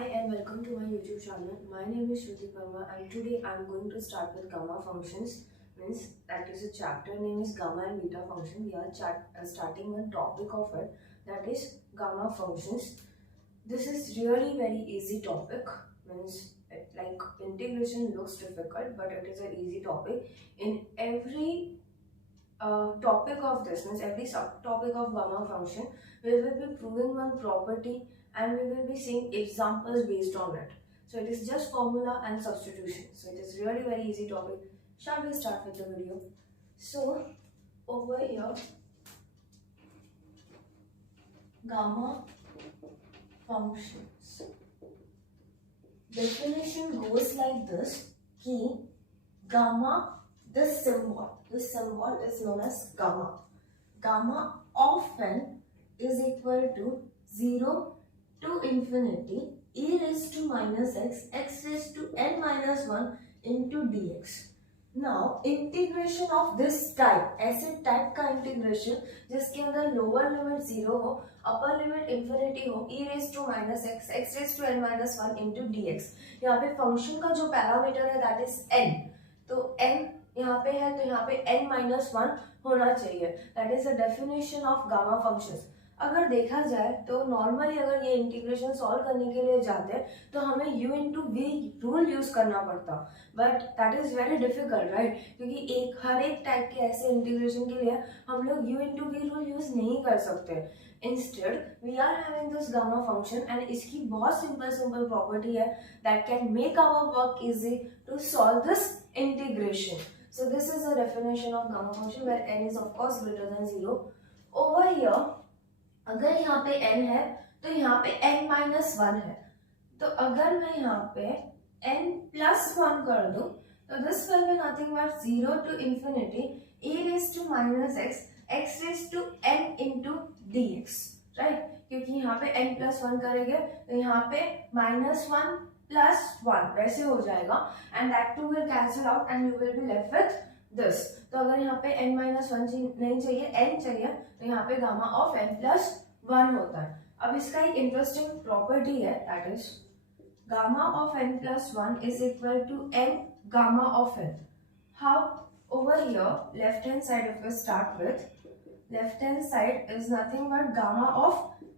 Hi and welcome to my YouTube channel. My name is Shruti Verma and today I am going to start with gamma functions. Means that is a chapter name is gamma and beta function. We are starting one topic of it, that is gamma functions. This is really very easy topic. Means like integration looks difficult, but it is an easy topic. In every topic of this, means every subtopic of gamma function, we will be proving one property and we will be seeing examples based on it. So it is just formula and substitution. So it is really very easy topic. Shall we start with the video? So over here, gamma functions. Definition goes like this: key gamma, this symbol is known as gamma. Gamma of n is equal to 0 to infinity e raised to minus x raised to n minus 1 into dx. Now integration of this type, ऐसे type का integration जिसके अंदर lower limit 0 हो, upper limit infinity हो, e raised to minus x raised to n minus 1 into dx. यहाँ पे function का जो पैरामीटर है दैट इज n. तो n यहाँ पे है तो यहाँ पे n minus 1 होना चाहिए. That is the definition of gamma functions. अगर देखा जाए तो नॉर्मली अगर ये इंटीग्रेशन सॉल्व करने के लिए जाते हैं तो हमें u into v rule use करना पड़ता, but that is very difficult right, क्योंकि हर एक टाइप के ऐसे इंटीग्रेशन के लिए हम लोग u into v rule use नहीं कर सकते. Instead we are having this gamma function and इसकी बहुत सिंपल प्रॉपर्टी है that can make our work easy to solve this integration. So this is the definition of gamma function where n is of course greater than 0. Over here, अगर यहाँ पे n है तो यहाँ पे n minus 1 है. तो अगर मैं यहाँ पे n plus 1 कर दूं तो this will be nothing but 0 to infinity e raised to minus x raised to n into dx, right? क्योंकि यहाँ पे n plus 1 करेंगे तो यहाँ पे minus 1 plus 1 वैसे हो जाएगा and that too will cancel out and you will be left with this. तो अगर यहाँ पे n minus 1 नहीं चाहिए, n चाहिए, तो यहाँ पे गामा ऑफ n plus 1 होता है. अब इसका एक इंटरेस्टिंग प्रॉपर्टी है that is gamma of n plus 1 is equal to n gamma of n. How? Over here, left hand side, if we start with, left hand side is nothing but gamma of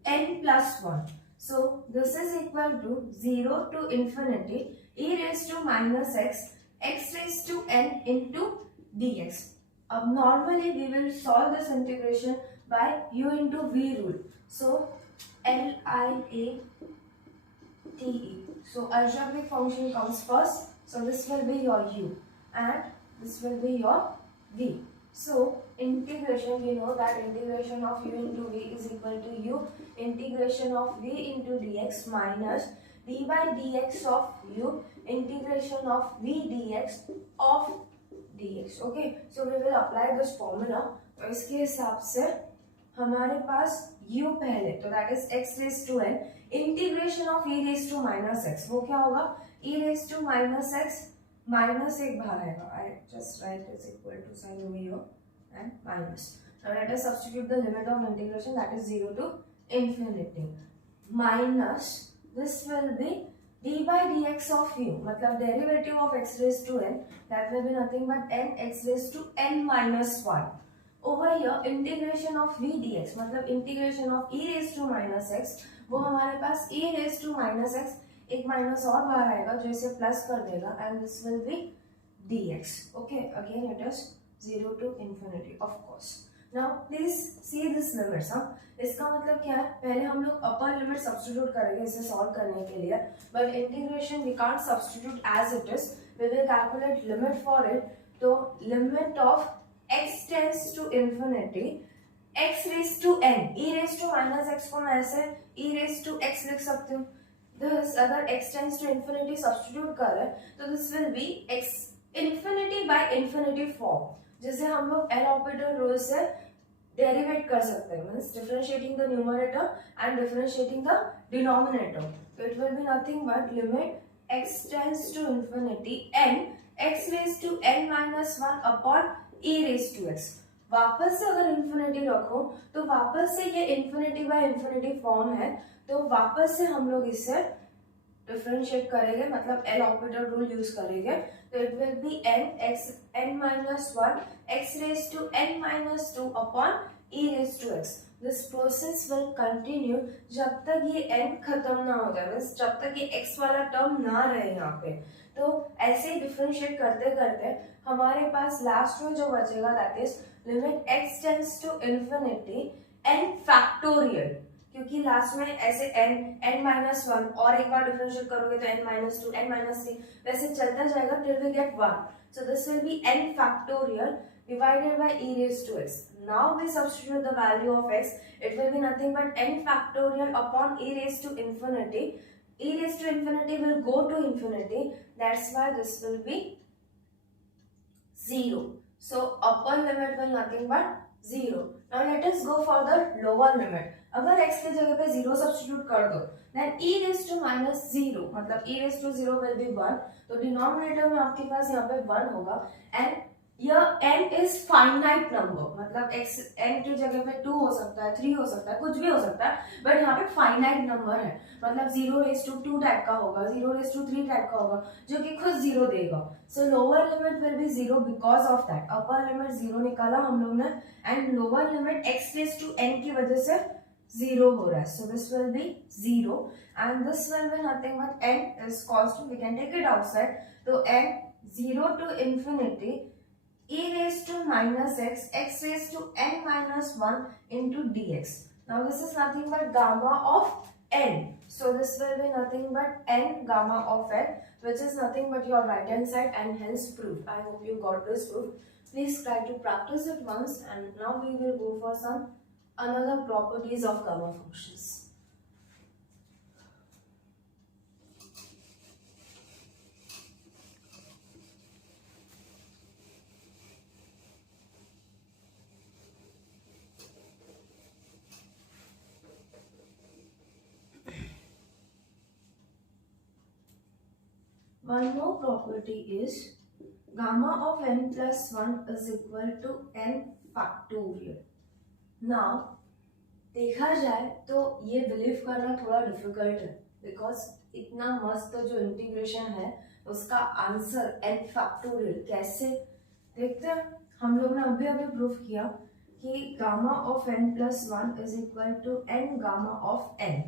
n plus 1. So this is equal to 0 to infinity e raised to minus x raised to n into dx. अब normally we will solve this integration by u into v rule. So LIATE. So algebraic function comes first. So this will be your u and this will be your v. So integration, we know that integration of u into v is equal to u integration of v into dx minus d by dx of u integration of v dx of dx. Okay, so we will apply this formula. तो इसके हिसाब से हमारे पास u पहले तो that is x raised to n integration of e raised to minus x, वो क्या होगा e raised to minus x minus एक बाहर आएगा. I just write is equal to sign over here and minus. Now let us substitute the limit of integration that is 0 to infinity minus this will be d by dx of u, मतलब derivative of x raised to n, that will be nothing but n x raised to n minus 1. Over here integration of v dx, मतलब integration of e raised to minus x, वो हमारे पास e raised to minus x एक minus और बाहर आएगा जो इसे प्लस कर देगा and this will be dx. Okay, again it is 0 to infinity of course. Now please see this limits. इसका मतलब क्या है, पहले हम लोग अपर लिमिट सब्स्टिट्यूट करेंगे इसे सॉल्व करने के लिए, but integration we can't substitute as it is, we will calculate limit for it. तो limit of x tends to infinity x raised to n, e raised to minus x को मैं ऐसे e raised to x लिख सकती हूँ. This अगर x tends to infinity substitute कर रहे तो this will be x infinity by infinity form, जिसे हम लोग L ऑपरेटर रूल से डेरिवेट कर सकते हैं, means differentiating the numerator and differentiating the denominator. तो it will be nothing but limit x tends to infinity n x raised to n minus 1 upon e raised to x. वापस से अगर infinity रखो तो वापस से ये इंफिनिटी बाय इंफिनिटी फॉर्म है, तो वापस से हम लोग इसे डिफरेंशिएट करेंगे, मतलब एल ऑपरेटर रूल यूज करेंगे, तो it will be n minus one x raise to n minus two upon e raise to x. This process will continue जब तक ये n खत्म ना हो जाए, मीन्स जब तक ये x वाला टर्म ना रहे यहाँ पे. तो ऐसे ही डिफरेंशिएट करते करते हमारे पास लास्ट में जो बचेगा that is limit x tends to infinity n factorial, क्योंकि लास्ट में ऐसे n माइनस वन और एक बार डिफरेंशिएट करोगे तो n minus two n minus three वैसे चलता जाएगा till we get one. So this will be n factorial divided by e raised to x. Now we substitute the value of x. It will be nothing but n factorial upon e raised to infinity. E raised to infinity will go to infinity. That's why this will be 0. So upper limit will nothing but 0. Now let us go for the lower limit. अगर x के जगह पे 0 substitute कर दो then e raised to minus 0 मतलब e raised to 0 will be 1. तो denominator में आपके पास यहाँ पे 1 होगा and यह n इज फाइनाइट नंबर, मतलब x n की जगह पे 2 हो सकता है, 3 हो सकता है, कुछ भी हो सकता है, बट यहाँ पे फाइनाइट नंबर है, मतलब 0 रेज टू 2 टाइप का होगा, 0 रेज टू 3 टाइप का होगा, जो कि खुद 0 देगा. So lower limit will be 0 because of that. Upper limit 0 निकाला हम लोग ने and lower limit x raise to n की वजह से 0 हो रहा है. So this will be 0 and this will be nothing but n is constant, we can take it outside. तो n 0 to infinity e raised to minus x raised to n minus 1 into dx. Now this is nothing but gamma of n. So this will be nothing but n gamma of n, which is nothing but your right hand side and hence proof. I hope you got this proof. Please try to practice it once and now we will go for some another properties of gamma functions. One more property is gamma of n plus 1 is equal to n factorial. Now देखा जाए तो ये believe करना थोड़ा difficult है because इतना मस्त जो इंटीग्रेशन है उसका आंसर n फैक्टोरियल कैसे देखते हैं. हम लोग ने अभी अभी प्रूफ किया कि gamma of n plus 1 is equal to n gamma of n.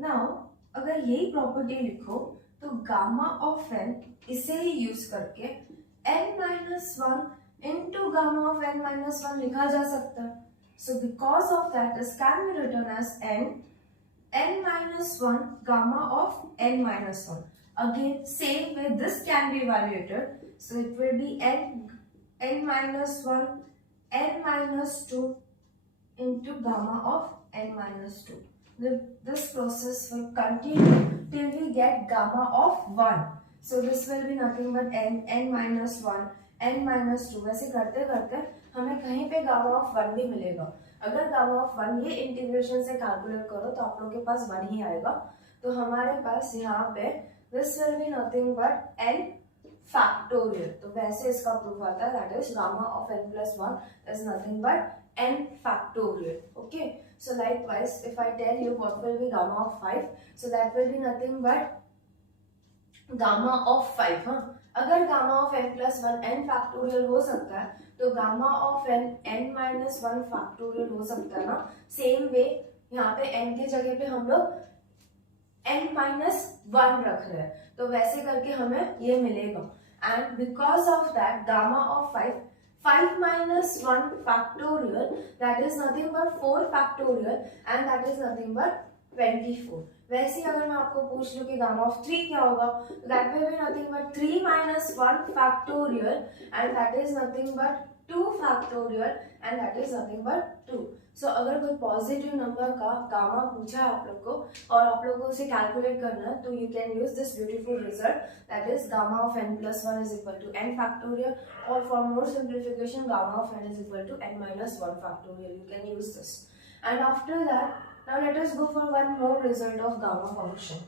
Now अगर यही प्रॉपर्टी लिखो तो गामा ऑफ n इसे ही यूज करके n minus one into gamma of n minus one लिखा जा सकता है. So because of that this can be written as n minus one gamma of n minus one. Again same way this can be evaluated, so it will be n minus one n minus two into gamma of n minus to. This process will continue till we get gamma of 1. So this will be nothing but n minus 1, n minus 2. वैसे करते करते हमें कहीं पे gamma of 1 भी मिलेगा. अगर gamma of 1 ये इंटीग्रेशन से कैलकुलेट करो तो आप लोग के पास 1 ही आएगा. तो हमारे पास यहाँ पे this will be nothing but n factorial. तो वैसे इसका प्रूफ आता है that is gamma of n plus 1 is nothing but n factorial. Okay. So likewise, if I tell you what will be gamma of 5, so that will be nothing but gamma of 5. हाँ, अगर gamma of n plus 1 n factorial हो सकता है तो gamma of n minus 1 factorial हो सकता है ना. सेम वे यहाँ पे n के जगह पे हम लोग n minus 1 रख रहे हैं तो वैसे करके हमें ये मिलेगा. And because of that gamma of 5 minus 1 factorial, that is nothing but 4 factorial and that is nothing but 24. वैसे अगर मैं आपको पूछ लूं कि gamma of 3 क्या होगा, that will be nothing but 3 minus 1 factorial and that is nothing but 2 factorial and that is nothing but 2. So अगर कोई पॉजिटिव नंबर का गामा पूछा है आप लोग को और आप लोग को उसे कैलकुलेट करना है तो you can use this beautiful result that is gamma of n plus 1 is equal to n factorial, or for more simplification gamma of n is equal to n minus 1 factorial. You can use this. And after that, now let us go for one more result of gamma function.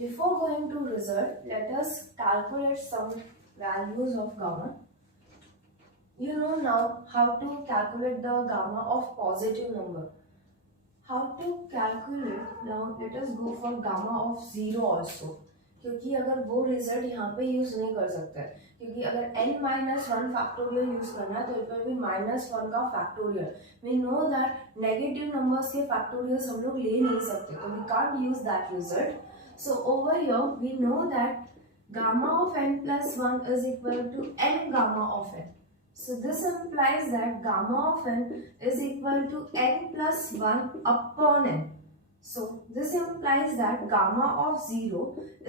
Before going to result, let us calculate some values of gamma. You know now how to calculate the gamma of positive number. How to calculate? Now let us go for gamma of 0 also. क्योंकि अगर वो result यहाँ पे use नहीं कर सकते, क्योंकि अगर n-1 फैक्टोरियल यूज करना है तो इट विल बी -1 का factorial. We know that negative numbers के फैक्टोरियल्स हम लोग ले नहीं सकते, तो we can't use that result. So over here we know that gamma of n+1 is equal to n gamma of n. So this implies that gamma of n is equal to n+1 upon n. So this implies that gamma of 0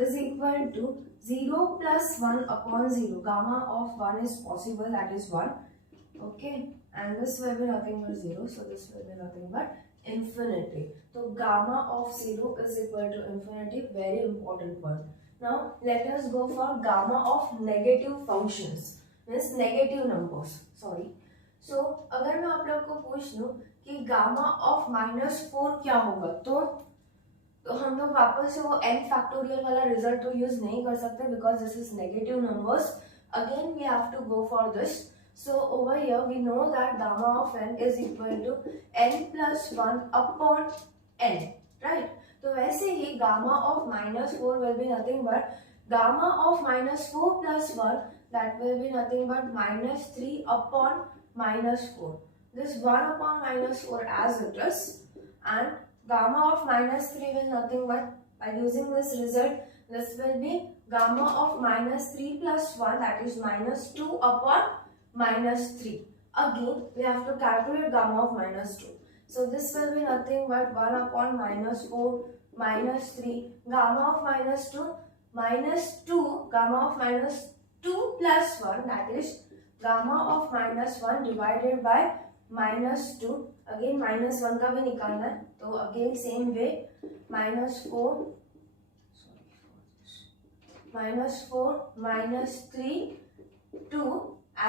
is equal to 0 plus 1 upon 0. Gamma of 1 is possible, that is 1. Okay, and this will be nothing but 0. So this will be nothing but infinity. So gamma of 0 is equal to infinity. Very important one. Now let us go for gamma of negative functions. Means negative numbers. Sorry. So अगर मैं आप लोग को पूछ लूँ कि gamma of -4 क्या होगा, तो हम लोग वापस से वो n फैक्टोरियल वाला रिजल्ट तो यूज नहीं कर सकते, because this is negative numbers. Again we have to go for this. So over here we know that gamma of n is equal to n+1 upon n, right. तो वैसे ही gamma of -4 will be nothing but gamma of -4 plus 1, that will be nothing but -3 upon -4. This 1 upon -4 as it is, and gamma of -3 will nothing but, by using this result, this will be gamma of -3 plus 1, that is -2 upon -3. Again we have to calculate gamma of -2. So this will be nothing but 1 upon -4 -3. Gamma of -2 gamma of -2 plus 1, that is gamma of -1 divided by -2. Again -1 का भी निकालना है, तो again same way -4 -3 2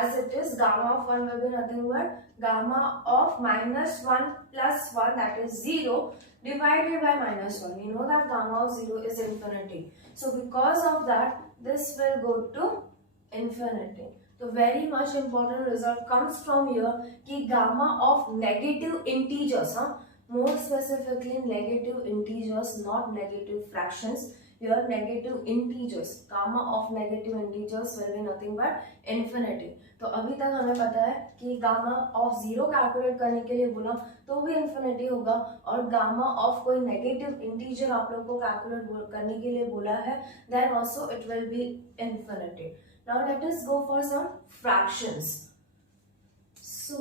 as it is. Gamma of 1 will be nothing but gamma of -1 plus 1, that is 0 divided by -1. We know that gamma of 0 is infinity. So because of that, this will go to infinity. So very much important result comes from here कि gamma of negative integers, more specifically negative integers, not negative fractions. Here negative integers, gamma of negative integers will be nothing but infinity. तो अभी तक हमें पता है कि gamma of 0 calculate करने के लिए बोला तो भी इन्फिनिटी होगा, और गामा ऑफ कोई नेगेटिव इंटीजर आप लोग को कैलकुलेट करने के लिए बोला है, then also it will be infinity. Now let us go for some fractions. So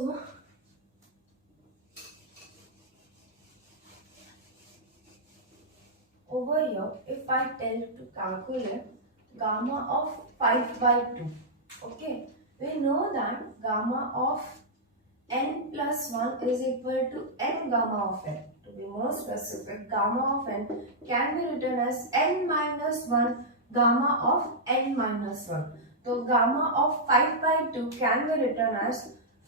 over here, if I tell to calculate gamma of 5/2, okay, we know that gamma of n+1 is equal to n gamma of n. To be more specific, gamma of n can be written as n-1 gamma of n-1. So gamma of 5/2 can be written as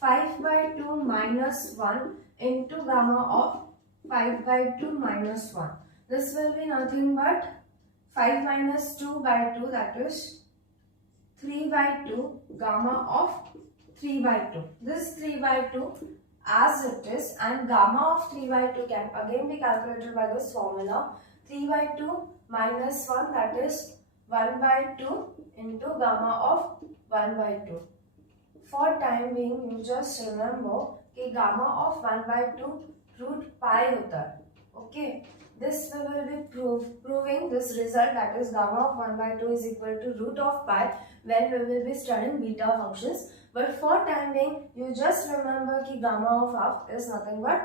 5/2 minus 1 into gamma of 5/2 minus 1. This will be nothing but 5 minus 2/2, that is 3/2 gamma of 3/2. This 3/2 as it is, and gamma of 3/2 can again be calculated by this formula. 3/2 minus 1, that is 1/2 into gamma of 1/2. For time being, you just remember कि gamma of 1/2 root pi होता है. Okay. This we will be proving this result, that is gamma of 1/2 is equal to root of pi, when we will be studying beta functions. But for time being, you just remember कि gamma of half is nothing but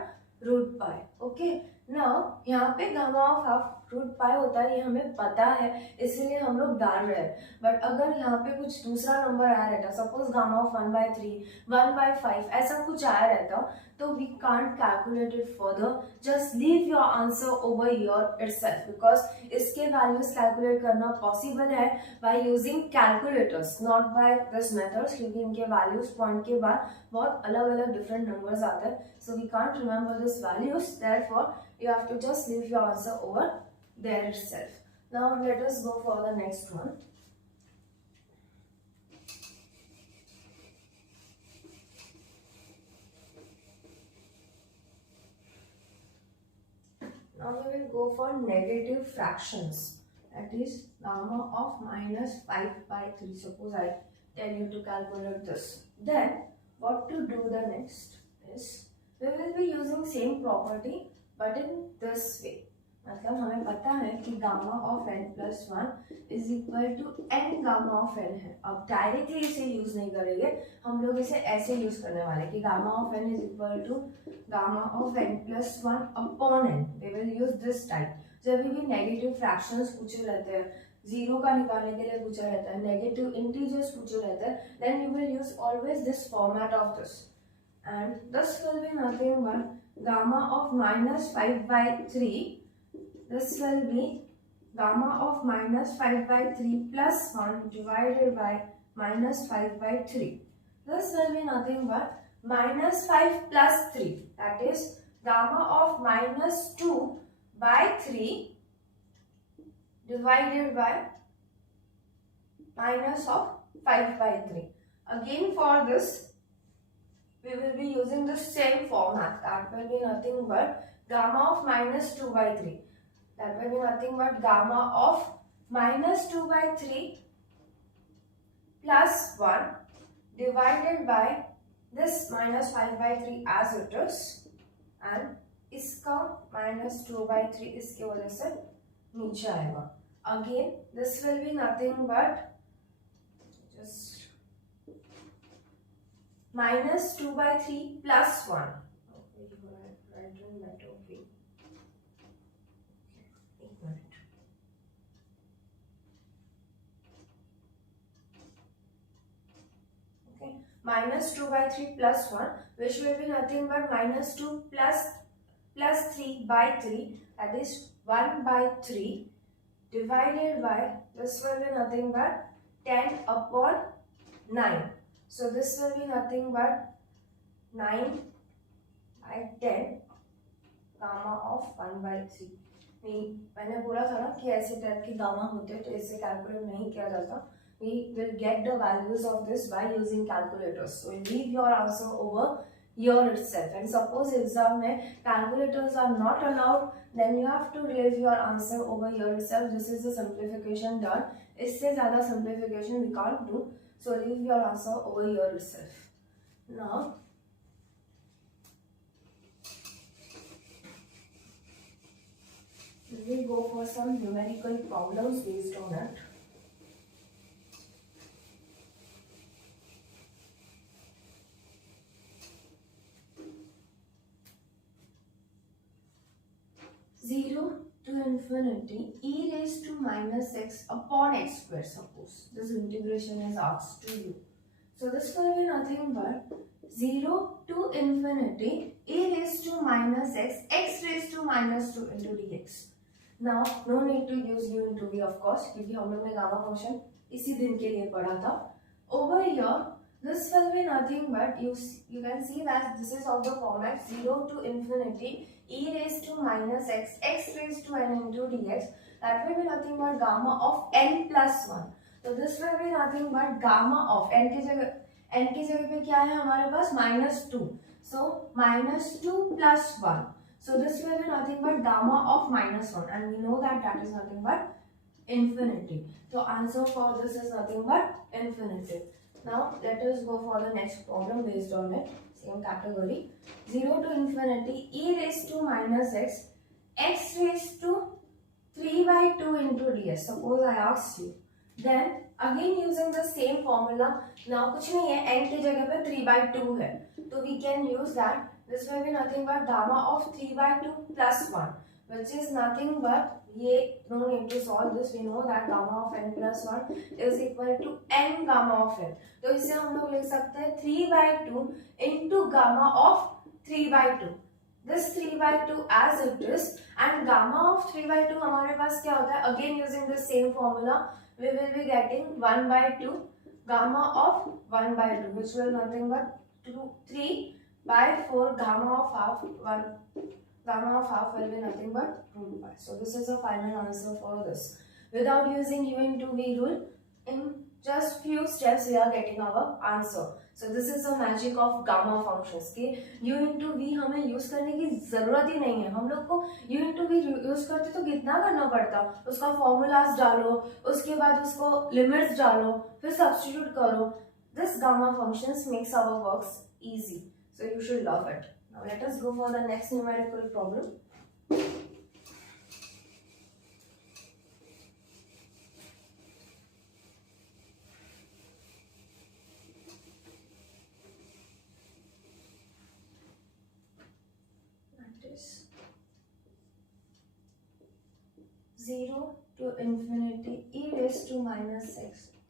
root pi. Okay. Now यहाँ पे gamma of half root pi होता है, ये हमें पता है, इसीलिए हम लोग डाल रहे हैं. बट अगर यहाँ पे कुछ दूसरा नंबर आया रहता, सपोज गामा ऑफ 1/3, 1/5, ऐसा कुछ आया रहता, तो we can't calculate it further. Just leave your answer over here itself, because इसके values calculate करना possible है by using calculators, not by this methods, क्योंकि इनके values point के बाद बहुत अलग अलग different numbers आते हैं. So we can't remember this values, therefore you have to just leave your answer over there itself. Now let us go for the next one. Now we will go for negative fractions. That is gamma of minus 5 by 3. Suppose I tell you to calculate this. Then what to do the next is we will be using same property but in this way. मतलब हमें पता है कि gamma of n plus 1 is equal to n gamma of n है. अब directly इसे use नहीं करेंगे, हम लोग इसे ऐसे यूज करने वाले कि gamma of n is equal to gamma of n plus 1 upon n. We will use this type. जब भी नेगेटिव फ्रैक्शंस पूछे रहते हैं, जीरो का निकालने के लिए पूछा रहता है, नेगेटिव इंटीजर्स पूछे रहते हैं, then you will use always this format of this. And this will be nothing but gamma of minus 5 by 3. This will be gamma of minus 5 by 3 plus 1 divided by minus 5 by 3. This will be nothing but minus 5 plus 3. That is gamma of minus 2 by 3 divided by minus of 5 by 3. Again for this, we will be using the same format. That will be nothing but gamma of minus 2 by 3. That will be nothing but gamma of minus 2 by 3 plus 1 divided by this minus 5 by 3 as it is, and इसका minus 2 by 3 इसकी वजह से नीचे आएगा. Again this will be nothing but just minus 2 by 3 plus 1. Minus 2 by 3 plus 1, which will be nothing but minus 2 plus 3 by 3, that is 1 by 3 divided by, this will be nothing but 10 upon 9. So this will be nothing but 9 by 10 gamma of 1 by 3. मैंने बोला था ना कि ऐसे type के gamma होते हैं तो इससे कैलकुलेट नहीं किया जाता. We will get the values of this by using calculators. So leave your answer over here itself. And suppose exam में calculators are not allowed, then you have to leave your answer over here itself. This is the simplification done. इससे ज़्यादा simplification we can't do. So leave your answer over here itself. Now we will go for some numerical problems based on it. Zero to infinity e raised to minus x upon x square. Suppose this integration is asked to you. So this will be nothing but 0 to infinity e raised to minus x raised to minus 2 into dx. Now no need to use u into v of course, क्योंकि हम लोग ने gamma function इसी दिन के लिए पढ़ा था. Over here this will be nothing but you can see that this is of the format 0 to infinity e raised to minus x raised to n into dx. That will be nothing but gamma of n plus 1. So this will be nothing but gamma of n की जगह पे क्या है हमारे पास minus 2. So minus 2 plus 1. So this will be nothing but gamma of minus 1, and we know that that is nothing but infinity. So answer for this is nothing but infinity. Now let us go for the next problem based on it. Same category. 0 to infinity e raised to minus x raised to 3 by 2 into ds. Suppose I asked you. Then again using the same formula. Now कुछ नहीं है, n की जगह पे 3 by 2 है, तो we can use that. This will be nothing but gamma of 3 by 2 plus 1, which is nothing but ये no need to solve this. We know that gamma of n plus 1 is equal to n gamma of n. तो इसे हम लोग लिख सकते हैं 3 by 2 into gamma of 3 by 2. This 3 by 2 as it is, and gamma of 3 by 2 हमारे पास क्या होता है? Again using the same formula, we will be getting 1 by 2 gamma of 1 by 2, which will nothing but 3 by 4 gamma of half 1. Gamma of half will be nothing but root pi. So this is the final answer for this. Without using u into v rule, in just few steps we are getting our answer. So this is the magic of gamma functions कि u into v हमें use करने की जरूरत ही नहीं है. हम लोग को u into v यूज करते तो कितना करना पड़ता, उसका फॉर्मूलाज डालो, उसके बाद उसको लिमिट्स डालो, फिर सब्स्टिट्यूट करो. This gamma functions makes our works easy, so you should love it. Now let us go for the next numerical problem. That is 0 to infinity e raised to minus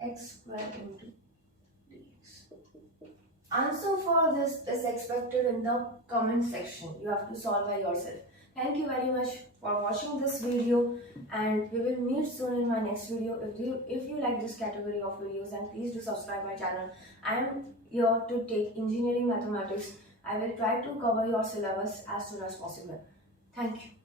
x square into dx. Answer for this is expected in the comment section. You have to solve by yourself. Thank you very much for watching this video, and we will meet soon in my next video. If you like this category of videos, then please do subscribe my channel. I am here to take engineering mathematics. I will try to cover your syllabus as soon as possible. Thank you.